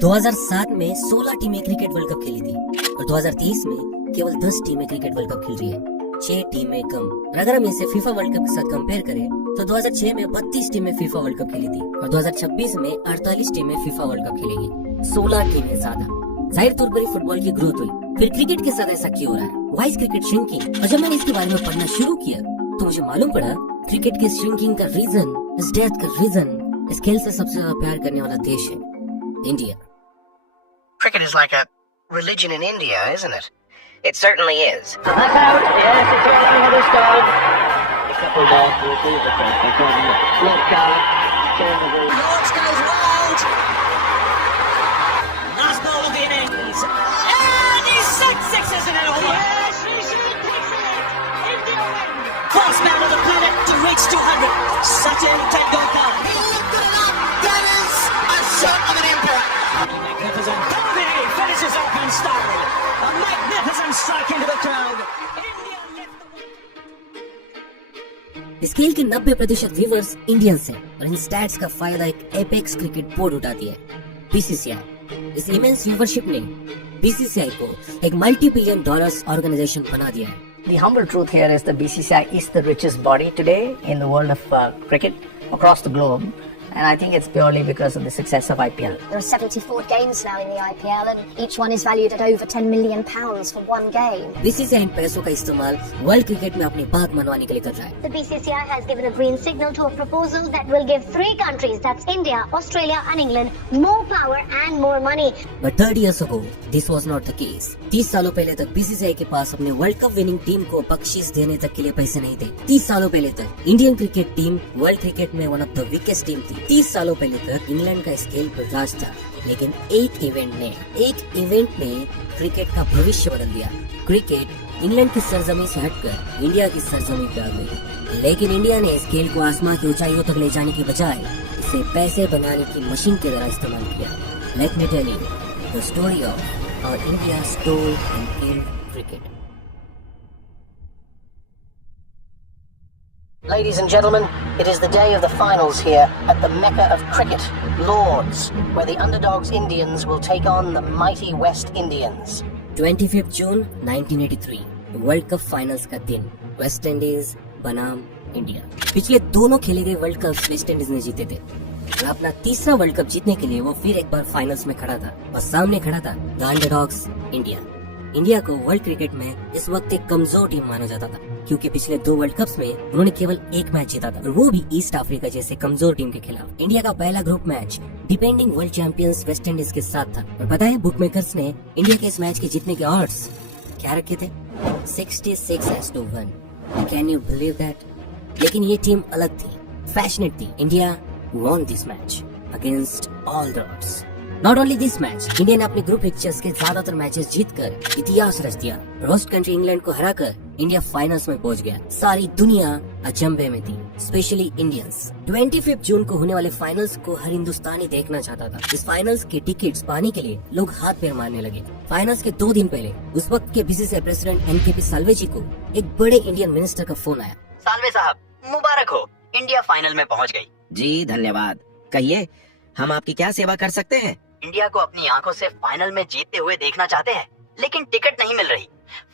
2007 में 16 टीमें cricket world cup खेली थी और 2030 में केवल 10 टीमें क्रिकेट वर्ल्ड कप खेल रही है, 6 टीमें कम। और अगर हम इसे फीफा वर्ल्ड कप के साथ कंपेयर करें तो 2006 में 32 टीमें फीफा वर्ल्ड कप खेली थी और 2026 में 48 टीमें फीफा वर्ल्ड कप खेलेगी, 16 टीमें ज्यादा। जाहिर तौर पर फुटबॉल की ग्रोथ हुई, फिर क्रिकेट के साथ ऐसा क्यों हो रहा है? Why is cricket shrinking? और जब मैंने इसके बारे में पढ़ना शुरू किया तो मुझे मालूम पड़ा क्रिकेट के श्रिंकिंग का रीजन, इस डेथ का रीजन, इस खेल से सबसे ज्यादा प्यार करने वाला देश है India. Cricket is like a religion in India, isn't it? It certainly is. That's out. Yes, it's all over the stone. A couple more. We'll see if it's on. Look, Lawrence goes wild. last ball of the innings. And he's six, isn't it? Over. Yes, he takes it. India win. First man on the planet to reach 200. Sachin Tendulkar. He lifted it up. That is a shot of an empire. Magnificent. He finishes off in style. A magnificent strike into the crowd. India lift the win. इस खेल के 90% viewers Indians हैं और इन stats का फायदा एक apex cricket board उठाती है, बीसीसीआई। इस इमेंस व्यूवरशिप ने बीसीसीआई को एक $multi-billion ऑर्गेनाइजेशन बना दिया है। The humble truth here is the BCCI is the richest body today in the world of cricket across the globe. And I think it's purely because of the success of IPL. There are 74 games now in the IPL and each one is valued at over £10 million for one game. BCCI इन पैसों का इस्तेमाल world cricket में अपनी बात मनवाने के लिए कर रहा है। The BCCI has given a green signal to a proposal that will give 3 countries, that's India, Australia and England, more power and more money. But 30 years ago, this was not the case. 30 सालों पहले तक BCCI के पास अपने world cup winning team को बख्शीश देने तक के लिए पैसे नहीं थे। 30 सालों पहले तक Indian cricket team world cricket में one of the weakest team थी। 30 सालों पहले तक इंग्लैंड का स्केल पर राज था, लेकिन एक इवेंट ने क्रिकेट का भविष्य बदल दिया। क्रिकेट इंग्लैंड की सरजमी से हटकर इंडिया की सरजमी पे आ गई, लेकिन इंडिया ने इस खेल को आसमां की ऊंचाइयों तक ले जाने की बजाय इसे पैसे बनाने की मशीन की तरह इस्तेमाल किया। Let me tell you the story of how India stole and killed cricket. Ladies and gentlemen, it is the day of the finals here at the Mecca of cricket, Lords, where the underdogs Indians will take on the mighty West Indians. 25 जून 1983 world cup finals का दिन, West Indies बनाम India. पिछले दोनों खेले गए world cup West Indies ने जीते थे और अपना तीसरा वर्ल्ड कप जीतने के लिए वो फिर एक बार फाइनल्स में खड़ा था और सामने खड़ा था द अंडरडॉग्स इंडिया। इंडिया को वर्ल्ड क्रिकेट में इस वक्त एक कमजोर टीम माना जाता था क्योंकि पिछले 2 वर्ल्ड कप्स में उन्होंने केवल एक मैच जीता था और वो भी ईस्ट अफ्रीका जैसे कमजोर टीम के खिलाफ। इंडिया का पहला group match depending world champions West Indies के साथ था और पता है बुकमेकर्स ने इंडिया के इस मैच के जीतने के ऑड्स क्या रखे थे? 66-1। Can you believe that? लेकिन ये टीम अलग थी, पैशनेट थी। India won this match against all the odds. Not only this match, India ने अपने ग्रुप पिक्चर्स के ज्यादातर मैचेस जीतकर इतिहास रच दिया। होस्ट कंट्री इंग्लैंड को हराकर इंडिया फाइनल्स में पहुंच गया। सारी दुनिया अचंभे में थी, स्पेशली इंडियंस। 25 जून को होने वाले फाइनल्स को हर हिंदुस्तानी देखना चाहता था। इस फाइनल्स के टिकट्स पाने के लिए लोग हाथ पैर मारने लगे। फाइनल्स के 2 दिन पहले उस वक्त के बीसीसीआई प्रेसिडेंट एनकेपी साल्वे जी को एक बड़े इंडियन मिनिस्टर का फोन आया। साल्वे साहब, मुबारक हो, इंडिया फाइनल में पहुंच गई। जी धन्यवाद। कहिए, हम आपकी क्या सेवा कर सकते हैं? इंडिया को अपनी आंखों से फाइनल में जीतते हुए देखना चाहते हैं, लेकिन टिकट नहीं मिल रही।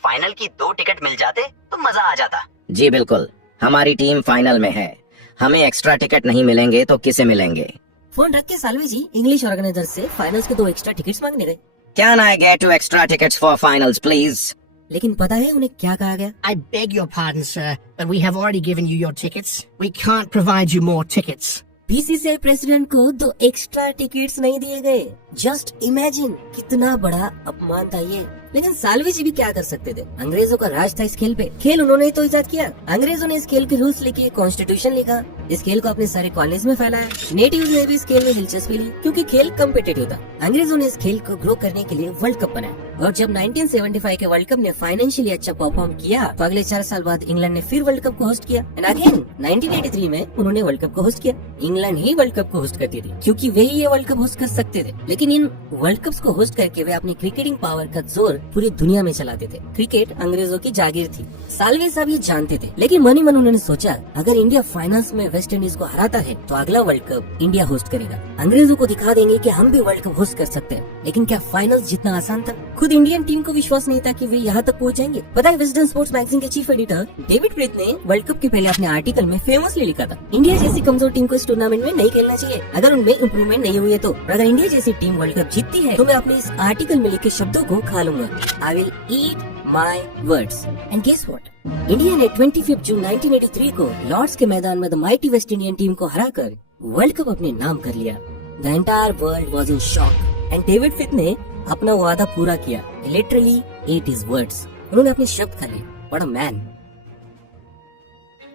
फाइनल की 2 टिकट मिल जाते तो मजा आ जाता। जी बिल्कुल, हमारी टीम फाइनल में है। हमें एक्स्ट्रा टिकट नहीं मिलेंगे तो किसे मिलेंगे? फोन रख के साल्वे जी इंग्लिश ऑर्गेनाइजर से फाइनल्स के 2 एक्स्ट्रा टिकट्स मांगने गए। Can I get 2 extra tickets for finals, please? लेकिन पता है उन्हें क्या कहा गया? I beg your pardon, sir, but we have already given you your tickets. We can't provide you more tickets. BCCI president को 2 एक्स्ट्रा टिकट्स नहीं दिए गए। जस्ट इमेजिन कितना बड़ा अपमान था ये। लेकिन साल्वे जी भी क्या कर सकते थे? अंग्रेजों का राज था इस खेल पे। खेल उन्होंने ही तो इजाद किया। अंग्रेजों ने इस खेल के रूल्स लिखे, कॉन्स्टिट्यूशन लिखा, इस खेल को अपने सारे कॉलेज में फैलाया। नेटिव्स ने भी इस खेल में दिलचस्पी ली क्योंकि खेल कम्पिटिटिव था। अंग्रेजों ने इस खेल को ग्रो करने के लिए वर्ल्ड कप बनाया। और जब 1975 के वर्ल्ड कप ने फाइनेंशियली अच्छा परफॉर्म किया तो अगले 4 साल बाद इंग्लैंड ने फिर वर्ल्ड कप को होस्ट किया एंड अगेन 1983 में उन्होंने वर्ल्ड कप को होस्ट किया। इंग्लैंड ही वर्ल्ड कप को होस्ट करती थी क्योंकि वे ही ये वर्ल्ड कप होस्ट कर सकते थे, लेकिन इन वर्ल्ड कप्स को होस्ट करके वे अपनी क्रिकेटिंग पावर का जोर पूरी दुनिया में चलाते थे। क्रिकेट अंग्रेजों की जागीर थी, साल्वे साहब ये जानते थे, लेकिन मन ही मन उन्होंने सोचा अगर इंडिया फाइनल्स में वेस्ट इंडीज को हराता है तो अगला वर्ल्ड कप इंडिया होस्ट करेगा। अंग्रेजों को दिखा देंगे कि हम भी वर्ल्ड कप होस्ट कर सकते हैं। लेकिन क्या फाइनल्स जितना आसान था? खुद इंडियन टीम को विश्वास नहीं था कि वे यहाँ तक पहुँचेंगे। पता है, विजडन स्पोर्ट्स मैगजीन के चीफ एडिटर डेविड प्रीत ने वर्ल्ड कप के पहले अपने आर्टिकल में फेमसली लिखा था, इंडिया जैसी कमजोर टीम को इस टूर्नामेंट में नहीं खेलना चाहिए अगर उनमें इम्प्रूवमेंट नहीं हुई है तो। अगर इंडिया जैसी टीम वर्ल्ड कप जीतती है तो मैं अपने इस आर्टिकल में लिखे शब्दों को खा लूंगा। I will eat my words. And guess what, India ने 25 जून 1983 को लॉर्ड्स के मैदान में the mighty West Indian team को हराकर वर्ल्ड कप अपने नाम कर लिया। The entire world was in shock and David Frith ने अपना वादा पूरा किया। लिटरली एट हिज वर्ड्स, उन्होंने अपने शब्द खा लिए। What a man.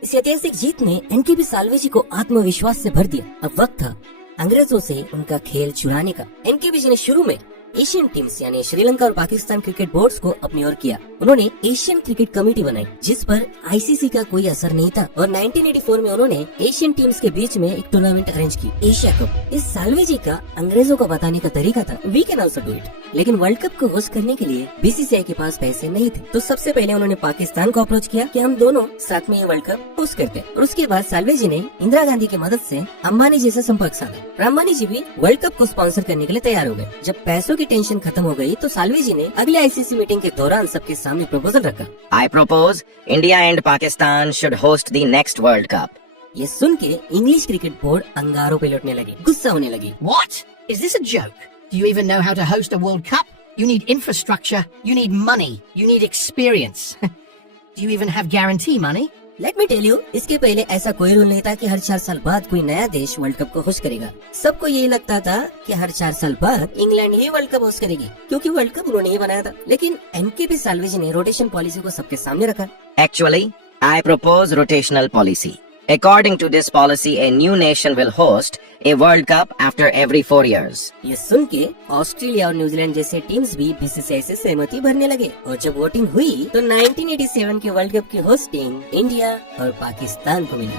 इस ऐतिहासिक जीत ने एनकेबी साल्वेजी को आत्मविश्वास से भर दिया। अब वक्त था अंग्रेजों से उनका खेल चुराने का। एनकेबी जी ने शुरू में एशियन टीम्स यानी श्रीलंका और पाकिस्तान क्रिकेट बोर्ड्स को अपनी ओर किया। उन्होंने एशियन क्रिकेट कमेटी बनाई जिस पर आईसीसी का कोई असर नहीं था और 1984 में उन्होंने एशियन टीम्स के बीच में एक टूर्नामेंट अरेंज की, एशिया कप। इस साल्वेजी का अंग्रेजों को बताने का तरीका था, we can also do it. लेकिन वर्ल्ड कप को होस्ट करने के लिए बीसीसीआई के पास पैसे नहीं थे, तो सबसे पहले उन्होंने पाकिस्तान को अप्रोच किया कि हम दोनों साथ में ये वर्ल्ड कप होस्ट करते हैं। और उसके बाद साल्वेजी ने इंदिरा गांधी की मदद से अंबानी जी से संपर्क साधा। अंबानी जी भी वर्ल्ड कप को स्पॉन्सर करने के लिए तैयार हो गए। जब पैसों की टेंशन खत्म हो गई तो साल्वेजी ने अगले आईसीसी मीटिंग के दौरान सबके सामने प्रपोजल रखा। I propose India and Pakistan should host the next World Cup. ये सुन के इंग्लिश क्रिकेट बोर्ड अंगारों पे लौटने लगे, गुस्सा होने लगी। What? Is this a joke? Do you even know how to host a World Cup? You need infrastructure, you need money, you need experience. Do you even have guarantee money? Let me tell you, इसके पहले ऐसा कोई rule नहीं था कि हर 4 साल बाद कोई नया देश वर्ल्ड कप को होस्ट करेगा। सबको यही लगता था कि हर 4 साल बाद इंग्लैंड ही वर्ल्ड कप होस्ट करेगी क्योंकि वर्ल्ड कप उन्होंने ही बनाया था। लेकिन एनकेबी साल्वेजी ने रोटेशन पॉलिसी को सबके सामने रखा। Actually, I propose rotational policy. According to this policy, a new nation will host a World Cup after every 4 years. ये सुन के ऑस्ट्रेलिया और न्यूजीलैंड जैसे टीम्स भी बीसीसीआई से सहमति भरने लगे और जब वोटिंग हुई तो 1987 के वर्ल्ड कप की होस्टिंग इंडिया और पाकिस्तान को मिली।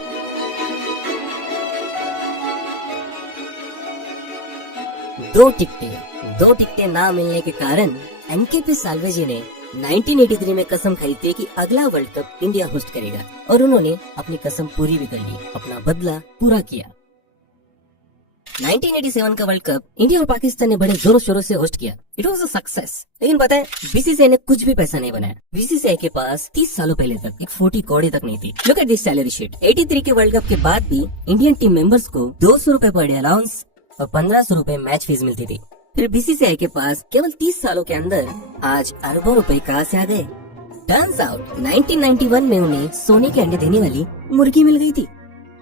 दो टिकटें ना मिलने के कारण एनकेबी साल्वेजी ने 1983 में कसम खाई थी कि अगला वर्ल्ड कप इंडिया होस्ट करेगा और उन्होंने अपनी कसम पूरी भी कर ली, अपना बदला पूरा किया। 1987 का वर्ल्ड कप इंडिया और पाकिस्तान ने बड़े जोरों शोरों से होस्ट किया। It was a success. लेकिन पता है, बीसीसीआई ने कुछ भी पैसा नहीं बनाया। बीसीसीआई के पास 30 सालों पहले तक एक 40 कौड़ी तक नहीं थी। Look at this salary sheet. 83 के वर्ल्ड कप के बाद भी इंडियन टीम मेंबर्स को 200 रुपए पर डे अलाउंस और 1500 रुपए मैच फीस मिलती थी। फिर बीसीसीआई के पास केवल 30 सालों के अंदर आज अरबों रुपए कहां से आ गए? टर्न्स आउट 1991 में उन्हें सोने के अंडे देने वाली मुर्गी मिल गई थी।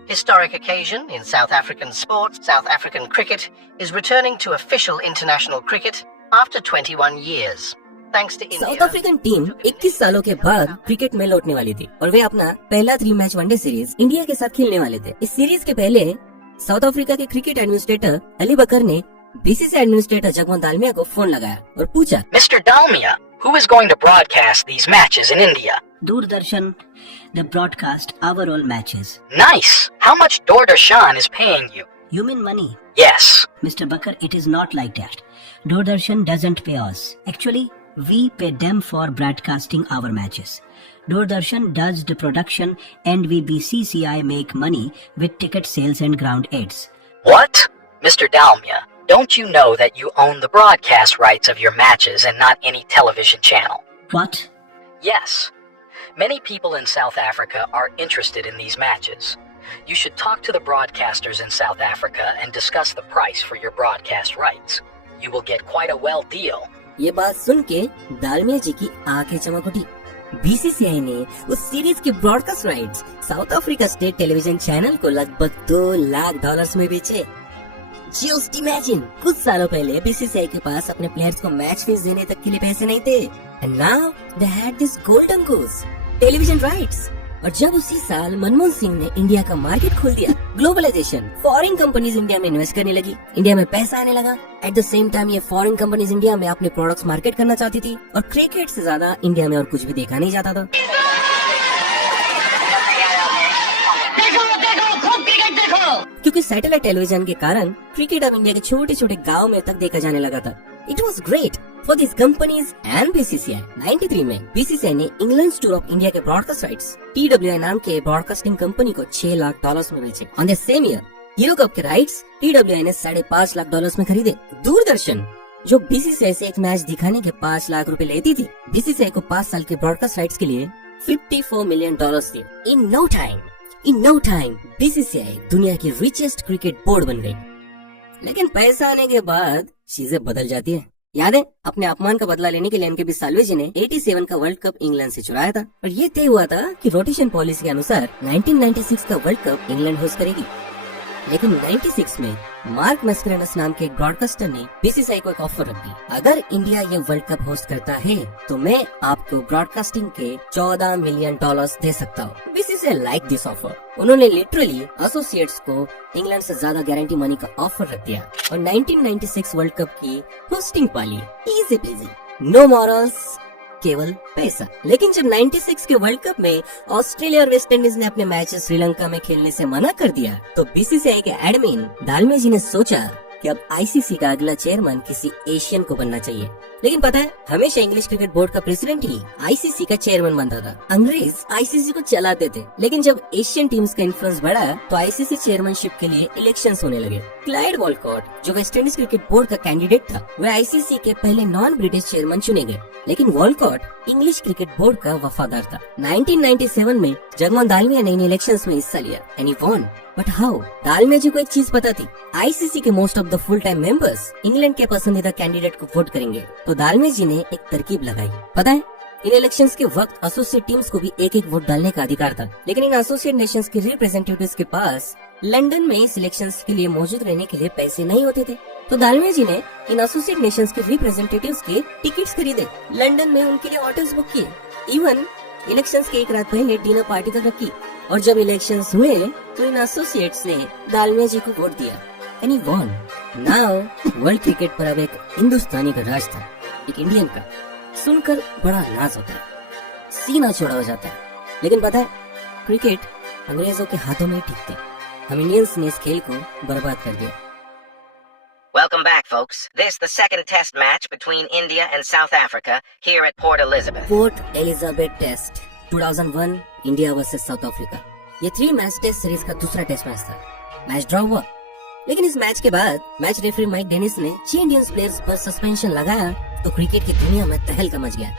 Historic occasion in South African sport, South African cricket is returning to official international cricket after 21 years. Thanks to India. South African team 21 सालों के बाद क्रिकेट में लौटने वाली थी और वे अपना पहला 3 मैच वनडे सीरीज इंडिया के साथ खेलने वाले थे। इस सीरीज के पहले साउथ अफ्रीका के क्रिकेट एडमिनिस्ट्रेटर अली बकर ने बीसीसीआई एडमिनिस्ट्रेटर जगमोहन दालमिया को फोन लगाया और पूछा, Mr. Dalmia, who is going to broadcast these matches in India? Doordarshan, they broadcast our all matches. Nice. How much Doordarshan is paying you? You mean money? Yes. Mr. Bakar, it is not like that. Doordarshan doesn't pay us. Actually, we pay them for broadcasting our matches. Doordarshan does the production and we BCCI make money with ticket sales and ground ads. What? Mr. Dalmia, don't you know that you own the broadcast rights of your matches and not any television channel? What? Yes. Many people in South Africa are interested in these matches. You should talk to the broadcasters in South Africa and discuss the price for your broadcast rights. You will get quite a well deal. ये बात सुन के दालमिया जी की आंखें चमक उठी। BCCI ने उस series के broadcast rights south Africa state television channel को लगभग $2 लाख में बेचे। जस्ट इमेजिन, कुछ सालों पहले बीसीसीआई के पास अपने प्लेयर्स को मैच फीस देने तक के लिए पैसे नहीं थे। And now they had this golden goes, television rights. और जब उसी साल मनमोहन सिंह ने इंडिया का मार्केट खोल दिया, ग्लोबलाइजेशन, फॉरेन कंपनीज इंडिया में इन्वेस्ट करने लगी, इंडिया में पैसा आने लगा। एट द सेम टाइम ये फॉरेन कंपनीज इंडिया में अपने प्रोडक्ट्स मार्केट करना चाहती थी और क्रिकेट से ज्यादा इंडिया में और कुछ भी देखा नहीं जाता था। क्योंकि सैटेलाइट टेलीविजन के कारण क्रिकेट अब इंडिया के छोटे छोटे गाँव में तक देखा जाने लगा था। It was great for this companies and BCCI. 93 में बीसीसीआई ने इंग्लैंड टूर ऑफ इंडिया के ब्रॉडकास्ट राइट्स TWI नाम के ब्रॉडकास्टिंग कंपनी को $6 लाख में बेचे। On the same year euro cup के राइट्स TWI ने $5.5 लाख में खरीदे। दूरदर्शन जो बीसीसीआई से एक मैच दिखाने के $5 लाख लेती थी, बीसीसीआई को 5 साल के ब्रॉडकास्ट राइट्स के लिए $54 मिलियन दिए। इन नो टाइम बीसीसीआई दुनिया की रिचेस्ट क्रिकेट बोर्ड बन गई। लेकिन पैसा आने के बाद चीजें बदल जाती है। याद है, अपने अपमान का बदला लेने के लिए एनकेबी साल्वे ने 87 का वर्ल्ड कप इंग्लैंड से चुराया था और ये तय हुआ था कि रोटेशन पॉलिसी के अनुसार 1996 का वर्ल्ड कप इंग्लैंड होस्ट करेगी। लेकिन 96 में मार्क मैस्करेनस नाम के एक ब्रॉडकास्टर ने बीसीसीआई को एक ऑफर रख दी, अगर इंडिया ये वर्ल्ड कप होस्ट करता है तो मैं आपको ब्रॉडकास्टिंग के $14 मिलियन दे सकता हूँ। BCCI like this offer. उन्होंने लिटरली एसोसिएट्स को इंग्लैंड से ज्यादा गारंटी मनी का ऑफर रख दिया और 1996 वर्ल्ड कप की होस्टिंग पाली। इजी पीजी, नो मॉरल्स, केवल पैसा। लेकिन जब 96 के वर्ल्ड कप में ऑस्ट्रेलिया और वेस्ट इंडीज ने अपने मैचेस श्रीलंका में खेलने से मना कर दिया तो बीसीसीआई के एडमिन दालमे जी ने सोचा कि अब आईसीसी का अगला चेयरमैन किसी एशियन को बनना चाहिए। लेकिन पता है, हमेशा इंग्लिश क्रिकेट बोर्ड का प्रेसिडेंट ही आईसीसी का चेयरमैन बनता था। अंग्रेज आईसीसी को चलाते थे, लेकिन जब एशियन टीम्स का इन्फ्लुएंस बढ़ा तो आईसीसी चेयरमैनशिप के लिए इलेक्शंस होने लगे। क्लाइड वॉलकॉट जो वेस्ट इंडीज क्रिकेट बोर्ड का कैंडिडेट था, वह आईसीसी के पहले नॉन ब्रिटिश चेयरमैन चुने गए। लेकिन वॉलकॉट इंग्लिश क्रिकेट बोर्ड का वफादार था। 1997 में जगमोहन दालमिया ने इन इलेक्शंस में हिस्सा लिया and he won. But how? Dalmiya ji को एक चीज पता थी, आईसीसी के most of the full time members England के पसंदीदा कैंडिडेट को वोट करेंगे। तो दालमिया जी ने एक तरकीब लगाई। पता है, इन इलेक्शंस के वक्त एसोसिएट टीम्स को भी एक वोट डालने का अधिकार था, लेकिन इन एसोसिएट नेशंस के रिप्रेजेंटेटिव्स के पास लंदन में सिलेक्शंस के लिए मौजूद रहने के लिए पैसे नहीं होते थे। तो दालमिया जी ने इन एसोसिएट नेशंस के रिप्रेजेंटेटिव्स के टिकट्स खरीदे, लंदन में उनके लिए होटल्स बुक किए, इवन इलेक्शंस के एक रात पहले डिनर पार्टी तक रखी। और जब इलेक्शंस हुए तो इन एसोसिएट्स ने दालमिया जी को वोट दिया and he won. Now world cricket पर अब एक हिंदुस्तानी का राज था, एक इंडियन का। सुनकर बड़ा नाज होता है, सीना चौड़ा हो जाता है। लेकिन पता है, क्रिकेट अंग्रेजों के हाथों में ठीक थे। हम इंडियंस ने इस खेल को बर्बाद कर दिया। Welcome back, folks. This is the second test match between India and South Africa here at Port Elizabeth. Port Elizabeth test 2001 India versus South Africa. ये 3 मैच टेस्ट सीरीज का दूसरा टेस्ट मैच था। मैच ड्रॉ हुआ, लेकिन इस match के बाद match referee mic Dennis ने 6 इंडियन प्लेयर्स पर सस्पेंशन लगाया तो क्रिकेट की दुनिया में तहलका मच गया।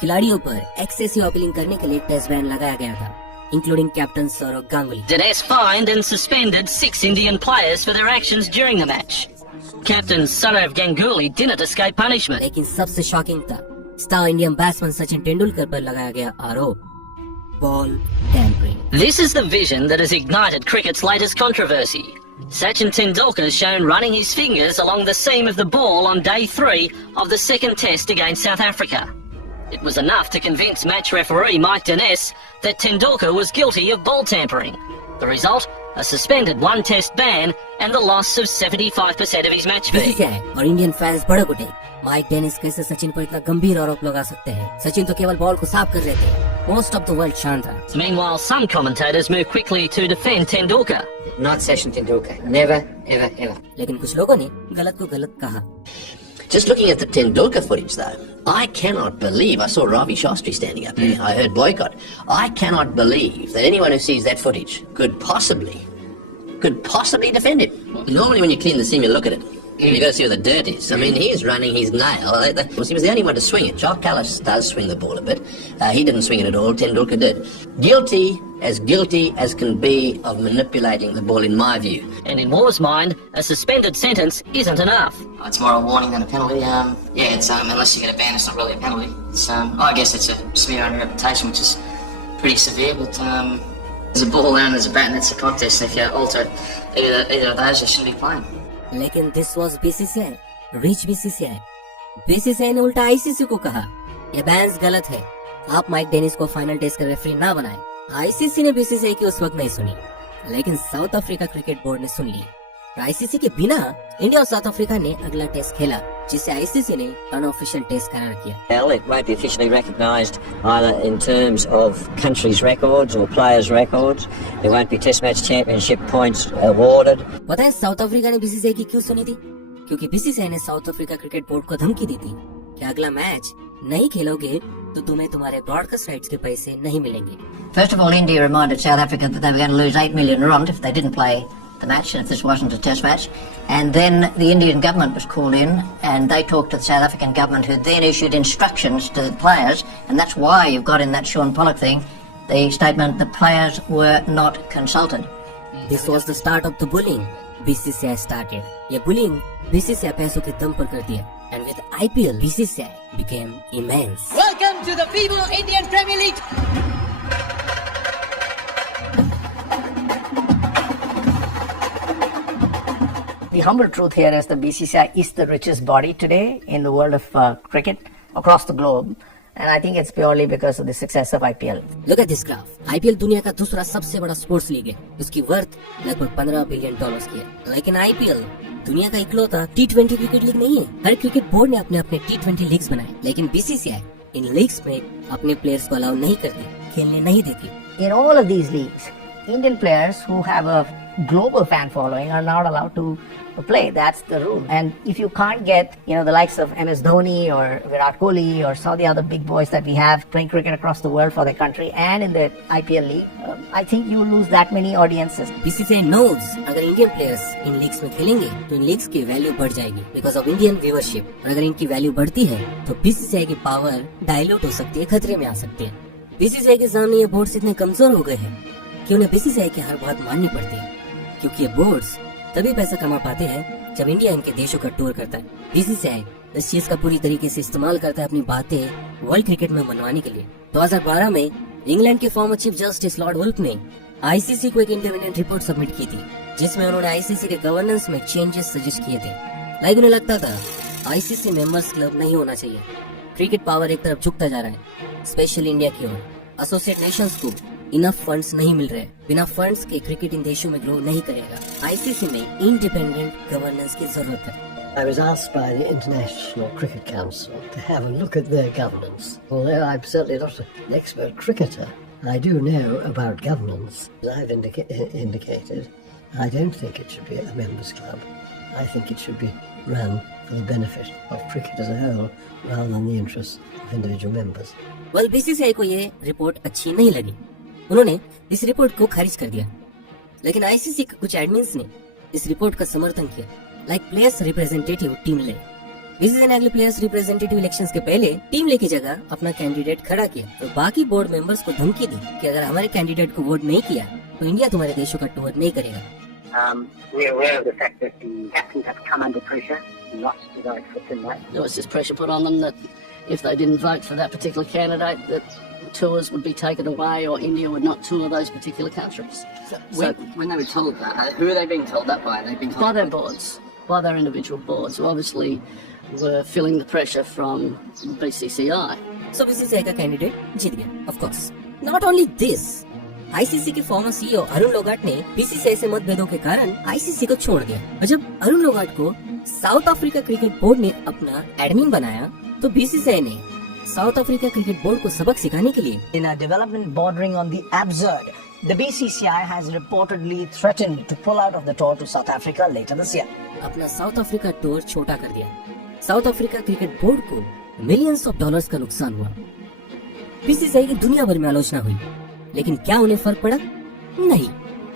खिलाड़ियों पर एक्सेसिव अपीलिंग करने के लिए टेस्ट बैन लगाया गया था, including Captain Saurav Ganguly. Dinesh fined and suspended 6 Indian players for their actions during the match. Captain Saurav Ganguly didn't escape punishment. लेकिन सबसे शॉकिंग था star Indian batsman Sachin Tendulkar पर लगाया गया आरोप, ball tampering. This is the vision that has ignited cricket's latest controversy. Sachin Tendulkar is shown running his fingers along the seam of the ball on day 3 of the second test against South Africa. It was enough to convince match referee Mike Dennis that Tendulkar was guilty of ball tampering. The result, a suspended 1 test ban and the loss of 75% of his match fee. BCCI और Indian fans बड़े गुटे। Mic Dennis कैसे सचिन पर इतना गंभीर आरोप लगा सकते हैं? सचिन तो केवल बॉल को साफ कर रहे थे। Most of the world शांत था। Meanwhile, some commentators moved quickly to defend Tendulkar. Not Sachin Tendulkar. Never, ever, ever. लेकिन कुछ लोगों ने गलत को गलत कहा। Just looking at the Tendulkar footage, though, I cannot believe. I saw Ravi Shastri standing up there. I heard boycott. I cannot believe that anyone who sees that footage could possibly defend him. Normally, when you clean the seam, you look at it. You got to see where the dirt is. I mean, he's running his nail. He was the only one to swing it. Jock Callis does swing the ball a bit. He didn't swing it at all. Tendulkar did. Guilty as can be of manipulating the ball, in my view. And in Moore's mind, a suspended sentence isn't enough. It's more a warning than a penalty. It's unless you get a ban, it's not really a penalty. It's I guess it's a smear on your reputation, which is pretty severe. But there's a ball and there's a bat, and it's a contest. If you alter either of those, you shouldn't be playing. लेकिन this was BCCI, rich BCCI. BCCI ने उल्टा ICC को कहा, ये bans गलत है, आप mic Dennis को फाइनल टेस्ट का रेफरी ना बनाएं। आईसीसी ने बीसीसीआई की उस वक्त नहीं सुनी, लेकिन साउथ अफ्रीका क्रिकेट बोर्ड ने सुन ली। आईसीसी के बिना इंडिया और साउथ अफ्रीका ने अगला टेस्ट खेला, जिसे आईसीसी ने अनऑफिशियल टेस्ट करार किया। Well, it won't be officially recognised either in terms of countries' records or players' records. There won't be Test Match Championship points awarded. पता है साउथ अफ्रीका ने बीसीसीआई की क्यों सुनी थी? क्योंकि बीसीसीआई ने साउथ अफ्रीका क्रिकेट बोर्ड को धमकी दी थी कि अगला मैच नहीं खेलोगे तो तुम्हें तुम्हारे ब्रॉडकास्ट राइट्स के पैसे नहीं मिलेंगे। First of all, India reminded South Africa that they were going to lose 8 million rand if they didn't play the match and if this wasn't a test match. And then the Indian government was called in and they talked to the South African government, who then issued instructions to the players, and that's why you've got in that Sean Pollock thing the statement the players were not consulted. This was the start of the bullying BCCI started. ये bullying BCCI पैसों के दम पर कर दिया, and with IPL BCCI became immense. Welcome to the feeble Indian Premier League. The humble truth here is the BCCI is the richest body today in the world of cricket across the globe, and I think it's purely because of the success of IPL. Look at this graph. IPL दुनिया का दूसरा सबसे बड़ा sports league है। उसकी worth लगभग $15 billion की है। लेकिन IPL दुनिया का इकलौता T20 क्रिकेट लीग नहीं है। हर क्रिकेट बोर्ड ने अपने अपने T20 लीग्स बनाए, लेकिन BCCI इन लीग्स में अपने प्लेयर्स को अलाउ नहीं करती, खेलने नहीं देती। In all of these leagues, Indian players who have a global fan following are not allowed to play. That's the rule. And if you can't get, the likes of MS Dhoni or Virat Kohli or some of the other big boys that we have playing cricket across the world for their country and in the IPL league, I think you lose that many audiences. BCCI knows अगर Indian players in leagues में खेलेंगे तो इन leagues की value बढ़ जाएगी because of Indian viewership. और अगर इनकी वैल्यू बढ़ती है तो BCCI की पावर डायल्यूट हो सकती है, खतरे में आ सकती है। BCCI के सामने ये बोर्ड्स इतने कमजोर हो गए हैं कि उन्हें BCCI की हर बात माननी पड़ती है, क्योंकि ये बोर्ड्स तभी पैसा कमा पाते हैं जब इंडिया इनके देशों का टूर करता है। BCCI इस चीज का पूरी तरीके से इस्तेमाल करता है अपनी बातें वर्ल्ड क्रिकेट में मनवाने के लिए। 2012 में इंग्लैंड के former chief justice Lord Woolf ने आईसीसी को एक इंडिपेंडेंट रिपोर्ट सबमिट की थी, जिसमें उन्होंने आईसीसी के गवर्नेंस में चेंजेस सजेस्ट किए थे। लाइक उन्हें लगता था आईसीसी मेंबर्स क्लब नहीं होना चाहिए, क्रिकेट पावर एक तरफ झुकता जा रहा है, स्पेशली इंडिया की ओर। एसोसिएट नेशंस को इनफ फंड्स नहीं मिल रहे, बिना फंड्स के क्रिकेट इन देशों में ग्रो नहीं करेगा। आईसीसी में इंडिपेंडेंट गवर्नेंस की जरूरत है। I was asked by the International Cricket Council to have a look at their governance. Although I'm certainly not an expert cricketer, I do know about governance. As I've indicated, I don't think it should be a members club. I think it should be run for the benefit of cricket as a whole rather than the interests of individual members. Well, BCCI को ये report अच्छी नहीं लगी, उन्होंने इस report को खारिज कर दिया। लेकिन आईसीसी के कुछ एडमिन्स ने इस रिपोर्ट का समर्थन किया, लाइक प्लेयर्स रिप्रेजेंटेटिव टीम ले। बीसीसीआई ने अगले प्लेयर्स रिप्रेजेंटेटिव इलेक्शंस के पहले टीम ले की जगह अपना कैंडिडेट खड़ा किया, तो बाकी बोर्ड मेंबर्स को धमकी दी कि अगर हमारे कैंडिडेट को वोट नहीं किया तो इंडिया तुम्हारे देशों का टूर नहीं करेगा। We're aware of the fact that the captains have come under pressure not to vote for tonight. There was this pressure put on them that if they didn't vote for that particular candidate, that tours would be taken away or India would not tour those particular countries. So when they were told that, who are they being told that by? They've been told by their boards, by their individual boards, who obviously were feeling the pressure from BCCI. So BCCI का candidate जीत गया, of course. Not only this, ICC के farmer CEO Arun लोगाट ने BCCI से मतभेदों के कारण ICC को छोड़ दिया। और जब अरुण लोगाट को साउथ अफ्रीका क्रिकेट बोर्ड ने अपना एडमिन बनाया तो बीसीसीआई ने साउथ अफ्रीका क्रिकेट बोर्ड को सबक सिखाने के लिए In a development bordering on the absurd, the BCCI has reportedly threatened to pull out of the tour to South Africa later this year. अपना साउथ अफ्रीका टूर छोटा कर दिया। South Africa cricket board को millions of dollars का नुकसान हुआ। BCCI की दुनिया भर में आलोचना हुई, लेकिन क्या उन्हें फर्क पड़ा? नहीं,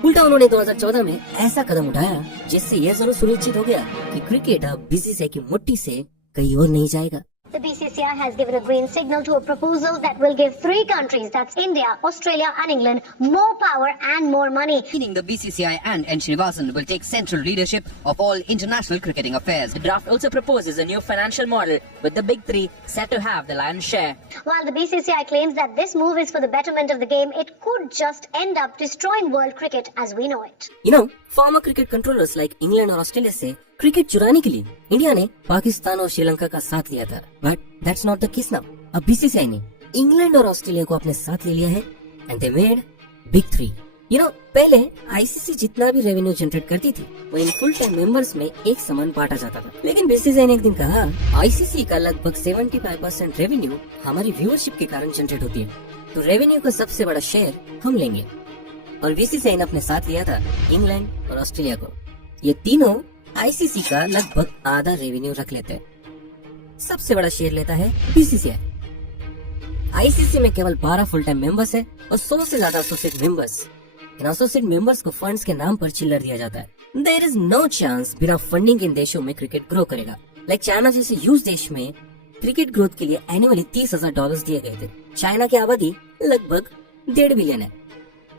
उल्टा उन्होंने 2014 में ऐसा कदम उठाया जिससे यह जरूर सुनिश्चित हो गया कि क्रिकेट अब बीसीसीआई की मुट्ठी से कहीं और नहीं जाएगा। The BCCI has given a green signal to a proposal that will give 3 countries, that's India, Australia and England, more power and more money. Meaning the BCCI and N. Srinivasan will take central leadership of all international cricketing affairs. The draft also proposes a new financial model with the big 3 set to have the lion's share. While the BCCI claims that this move is for the betterment of the game, it could just end up destroying world cricket as we know it. You know, former cricket controllers like England और Australia से cricket चुराने के लिए India ने पाकिस्तान और श्रीलंका का साथ लिया था, but that's not the case now. अब बीसीसीआई ने इंग्लैंड और ऑस्ट्रेलिया को अपने साथ ले लिया है एंड दे मेड बिग 3। पहले आईसीसी जितना भी रेवेन्यू जनरेट करती थी वो इन फुल टाइम मेंबर्स में एक समान बांटा जाता था। लेकिन बीसीसीआई ने एक दिन कहा आईसीसी का लगभग 75% रेवेन्यू हमारी व्यूअरशिप के कारण जनरेट होती है, तो रेवेन्यू का सबसे बड़ा शेयर हम लेंगे। और बीसीसीआई ने अपने साथ लिया था इंग्लैंड और ऑस्ट्रेलिया को। ये तीनों आईसीसी का लगभग आधा रेवेन्यू रख लेते हैं। सबसे बड़ा शेयर लेता है बीसीसीआई। आईसीसी में केवल 12 फुल टाइम मेंबर्स है और 100 से ज्यादा एसोसिएट मेंबर्स। इन एसोसिएट मेंबर्स को फंड्स के नाम पर चिल्लर दिया जाता है। देयर इज नो चांस बिना फंडिंग इन देशों में क्रिकेट ग्रो करेगा। लाइक चाइना जैसे ह्यूज देश में क्रिकेट ग्रोथ के लिए एनुअली $30,000 दिए गए थे। चाइना की आबादी लगभग 1.5 बिलियन है।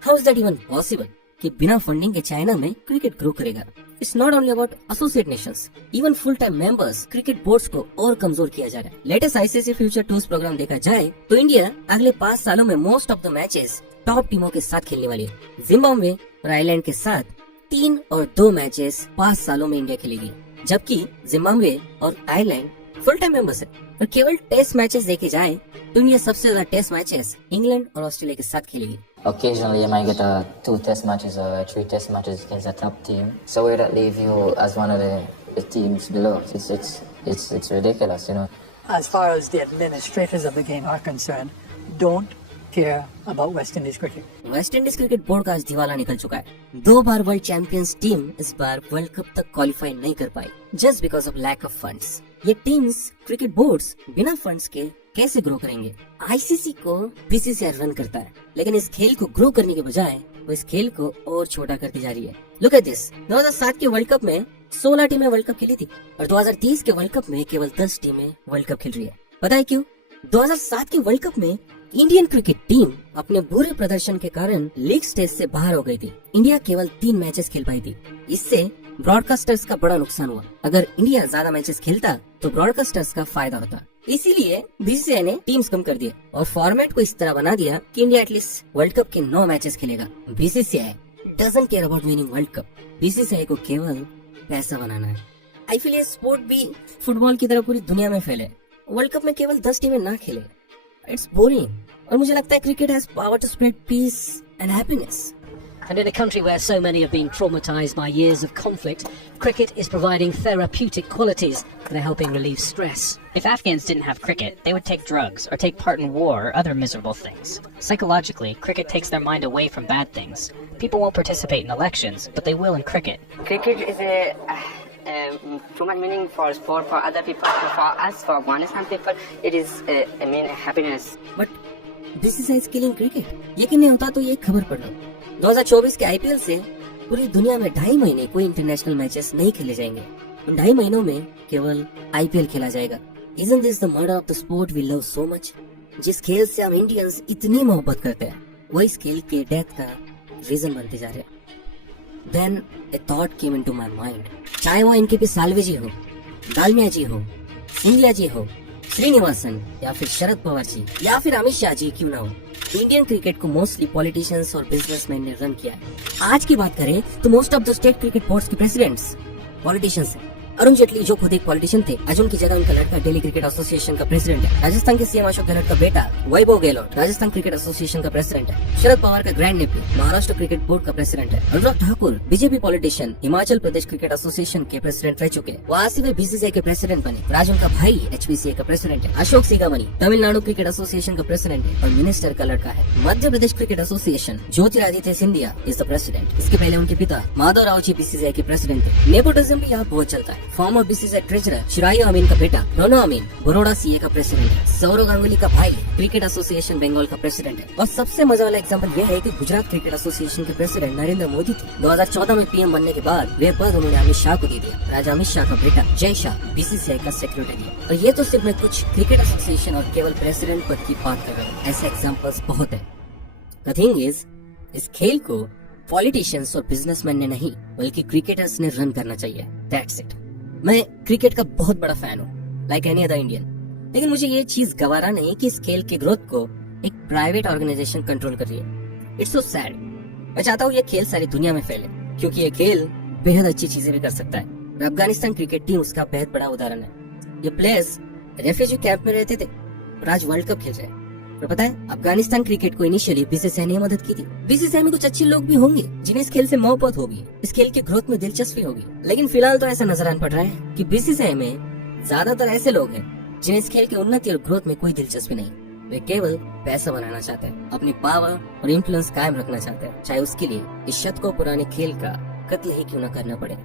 How is that even possible कि बिना फंडिंग के चाइना में क्रिकेट ग्रो करेगा? It's not only about associate nations, even full time members cricket boards को और कमजोर किया जा रहा है। Latest ICC future tours programme देखा जाए तो इंडिया अगले 5 सालों में most of the matches top टीमों के साथ खेलने वाली है। जिम्बाब्वे और आयरलैंड के साथ 3 और 2 मैचेस 5 सालों में इंडिया खेलेगी, जबकि जिम्बाब्वे और आयरलैंड फुल टाइम मेंबर्स है। और केवल टेस्ट मैचेस देखे जाए तो इंडिया सबसे ज्यादा टेस्ट मैचेस इंग्लैंड और ऑस्ट्रेलिया के साथ खेलेगी। Occasionally, you might get 2 test matches or 3 test matches against a top team. So where that leave you as one of the teams below? It's ridiculous, As far as the administrators of the game are concerned, don't care about West Indies cricket. West Indies cricket board का आज दिवाला निकल चुका है। 2 बार world champions team इस बार world cup तक qualify नहीं कर पाई just because of lack of funds. ये टीम्स क्रिकेट बोर्ड्स बिना फंड्स के कैसे ग्रो करेंगे? आईसीसी को बीसीसीआई रन करता है, लेकिन इस खेल को ग्रो करने के बजाय वो इस खेल को और छोटा करती जा रही है। लुक एट दिस, 2007 के वर्ल्ड कप में 16 टीमें वर्ल्ड कप खेली थी और 2030 के वर्ल्ड कप में केवल 10 टीमें वर्ल्ड कप खेल रही है। पता है क्यों? 2007 के वर्ल्ड कप में इंडियन क्रिकेट टीम अपने बुरे प्रदर्शन के कारण लीग स्टेज से बाहर हो गई थी। इंडिया केवल 3 मैचेस खेल पाई थी। इससे ब्रॉडकास्टर्स का बड़ा नुकसान हुआ। अगर इंडिया ज्यादा मैचेस खेलता तो ब्रॉडकास्टर्स का फायदा होता। इसीलिए बीसीसीआई ने टीम्स कम कर दिए और फॉर्मेट को इस तरह बना दिया कि इंडिया एटलीस्ट वर्ल्ड कप के 9 मैचेस खेलेगा। BCCI doesn't care about winning world cup. BCCI को केवल पैसा बनाना है। आई फील ये स्पोर्ट भी फुटबॉल की तरह पूरी दुनिया में फैले। वर्ल्ड कप में केवल 10 टीमें ना खेले, इट्स बोरिंग। और मुझे लगता है cricket has power to spread peace and happiness. And in a country where so many have been traumatized by years of conflict, cricket is providing therapeutic qualities that are helping relieve stress. If Afghans didn't have cricket, they would take drugs or take part in war or other miserable things. Psychologically, cricket takes their mind away from bad things. People won't participate in elections, but they will in cricket. Cricket is too much meaning for sport for other people. For us, for Afghanistan people, it is happiness. But BCCI is killing cricket. यकीन नहीं होता तो ये खबर पढ़ लो। 2024 के IPL से पूरी दुनिया में 2.5 महीने कोई इंटरनेशनल मैचेस नहीं खेले जाएंगे। उन 2.5 महीनों में केवल आईपीएल खेला जाएगा। Isn't this the murder of the sport we love so much? जिस खेल से हम इंडियंस इतनी मोहब्बत करते हैं, वो इस खेल के डेथ का रीजन बनते जा रहे हैं। Then a thought came into my mind. चाहे वो इनके पे साल्वे जी हो, दालमिया जी हो, सिंधिया जी हो, श्रीनिवासन या फिर शरद पवार जी या फिर अमित शाह जी क्यों ना हो, इंडियन क्रिकेट को मोस्टली पॉलिटिशियंस और बिजनेसमैन ने रन किया है। आज की बात करें तो most of the state cricket boards के प्रेसिडेंट्स पॉलिटिशियंस हैं। अरुण जेटली जो खुद एक पॉलिटिशियन थे, आज उनकी जगह उनका लड़का दिल्ली क्रिकेट एसोसिएशन का प्रेसिडेंट है। राजस्थान के सीएम अशोक गहलोत का बेटा वैभव गहलोत राजस्थान क्रिकेट एसोसिएशन का प्रेसिडेंट है। शरद पवार का grand nephew Maharashtra cricket board का प्रेसिडेंट है। Anurag Thakur BJP politician Himachal Pradesh cricket association के प्रेसिडेंट रह चुके हैं। वो आसिफ बीसीसीआई के प्रेसिडेंट बने। राज उनका भाई एचपीसीए का प्रेसिडेंट है। अशोक सिगामनी तमिलनाडु क्रिकेट एसोसिएशन का प्रेसिडेंट है और मिनिस्टर का लड़का है। Madhya Pradesh cricket association Jyotiraditya Scindia is the president. इसके पहले उनके पिता माधव राव जी बीसीसीआई के प्रेसिडेंट थे। नेपोटिज्म भी यहाँ बहुत चलता है। Former BCCI treasurer Chirayu Amin का बेटा रोनो अमीन बड़ौदा सीए का प्रेसिडेंट है। सौरव गांगुली का भाई क्रिकेट एसोसिएशन बंगाल का प्रेसिडेंट है। और सबसे मजा वाला एग्जांपल यह है कि गुजरात क्रिकेट एसोसिएशन के प्रेसिडेंट नरेंद्र मोदी थे। 2014 में पीएम बनने के बाद वे पद उन्होंने अमित शाह को दे दिया। राजा अमित शाह का बेटा जय शाह बीसीसीआई का सेक्रेटरी है। और ये तो सिर्फ मैं कुछ क्रिकेट एसोसिएशन और केवल प्रेसिडेंट पद की बात कर रहा हूँ, ऐसे एग्जाम्पल्स बहुत है। द थिंग इज, इस खेल को पॉलिटिशियंस और बिजनेसमैन ने नहीं बल्कि क्रिकेटर्स ने रन करना चाहिए। That's it. मैं क्रिकेट का बहुत बड़ा फैन हूँ, लाइक एनी अदर इंडियन, लेकिन मुझे ये चीज गवारा नहीं कि इस खेल के ग्रोथ को एक प्राइवेट ऑर्गेनाइजेशन कंट्रोल कर रही है। It's so sad. मैं चाहता हूँ ये खेल सारी दुनिया में फैले, क्योंकि ये खेल बेहद अच्छी चीजें भी कर सकता है। अफगानिस्तान क्रिकेट टीम उसका बेहद बड़ा उदाहरण है। ये प्लेयर्स रेफ्यूजी कैंप में रहते थे और आज वर्ल्ड कप खेल रहे हैं। और पता है, अफगानिस्तान क्रिकेट को इनिशियली बीसीसीआई ने मदद की थी। बीसीसीआई में कुछ अच्छे लोग भी होंगे जिन्हें इस खेल से मोहब्बत होगी, इस खेल की ग्रोथ में दिलचस्पी होगी, लेकिन फिलहाल तो ऐसा नजर आने पड़ रहा है कि बीसीसीआई में ज्यादातर ऐसे लोग हैं जिन्हें इस खेल की उन्नति और ग्रोथ में कोई दिलचस्पी नहीं। वे केवल पैसा बनाना चाहते हैं, अपनी पावर और इन्फ्लुएंस कायम रखना चाहते हैं, चाहे उसके लिए इस शत को पुराने खेल का कत्ल ही क्यों न करना पड़े।